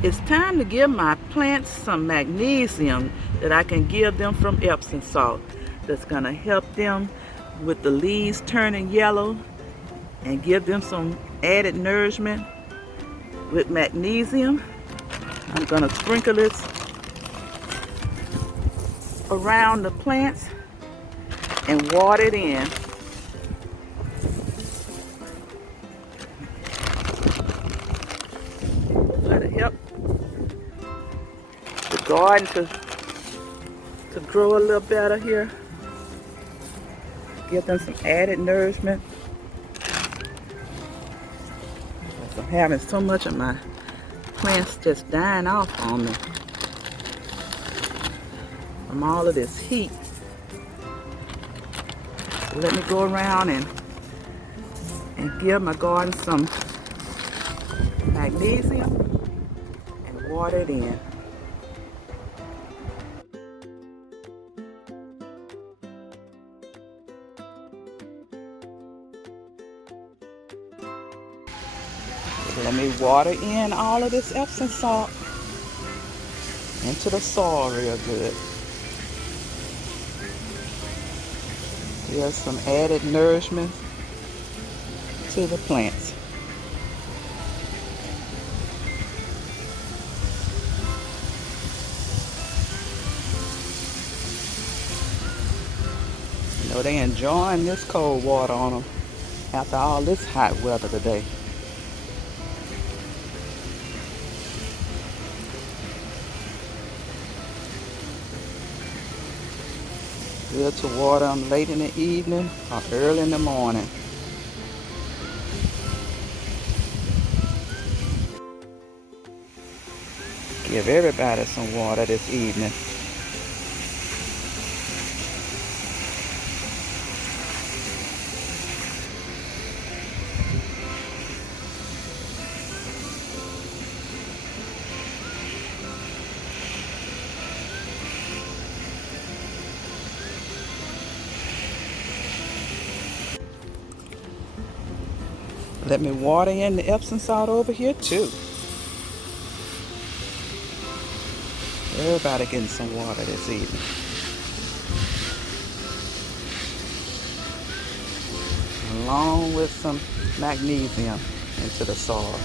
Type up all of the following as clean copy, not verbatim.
It's time to give my plants some magnesium that I can give them from Epsom salt. That's gonna help them with the leaves turning yellow and give them some added nourishment with magnesium. I'm gonna sprinkle this around the plants and water it in. Let it help the garden to grow a little better here. Give them some added nourishment. I'm having so much of my plants just dying off on me from all of this heat. So let me go around and give my garden some magnesium and water it in. Let me water in all of this Epsom salt into the soil real good. Here's some added nourishment to the plants. You know, they're enjoying this cold water on them after all this hot weather today. Good to water them late in the evening or early in the morning. Give everybody some water this evening. Let me water in the Epsom salt over here too. Everybody getting some water this evening. Along with some magnesium into the soil.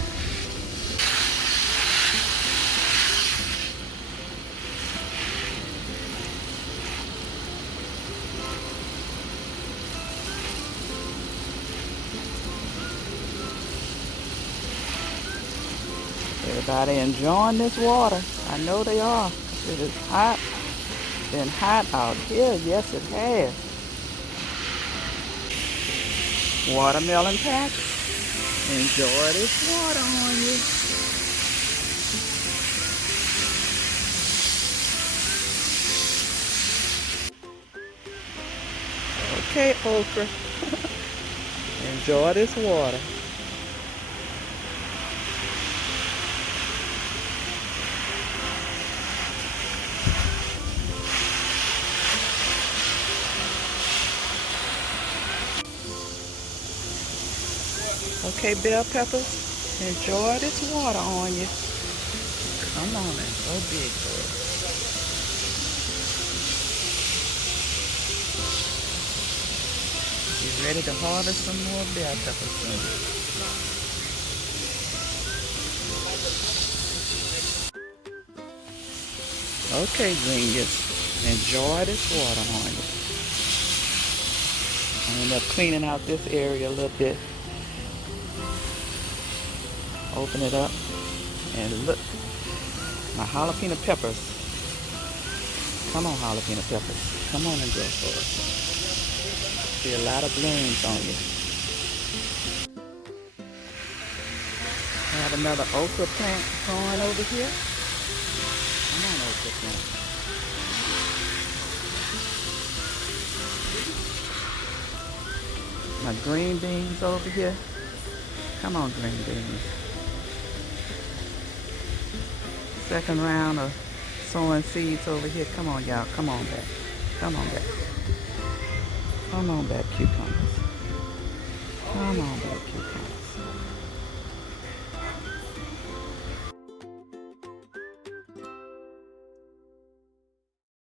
Everybody enjoying this water. I know they are. It is hot. Been hot out here. Yes, it has. Watermelon patch. Enjoy this water on you. Okay, okra. Enjoy this water. Okay, bell peppers, enjoy this water on you. Come on, it's so big for it. Get ready to harvest some more bell peppers soon. Okay, genius, enjoy this water on you. I end up cleaning out this area a little bit. Open it up and look, my jalapeno peppers. Come on, jalapeno peppers. Come on and go for it. See a lot of blooms on you. I have another okra plant growing over here. Come on, okra plant. My green beans over here. Come on, green beans. Second round of sowing seeds over here. Come on, y'all. Come on back. Come on back. Come on back, cucumbers. Come on back, cucumbers.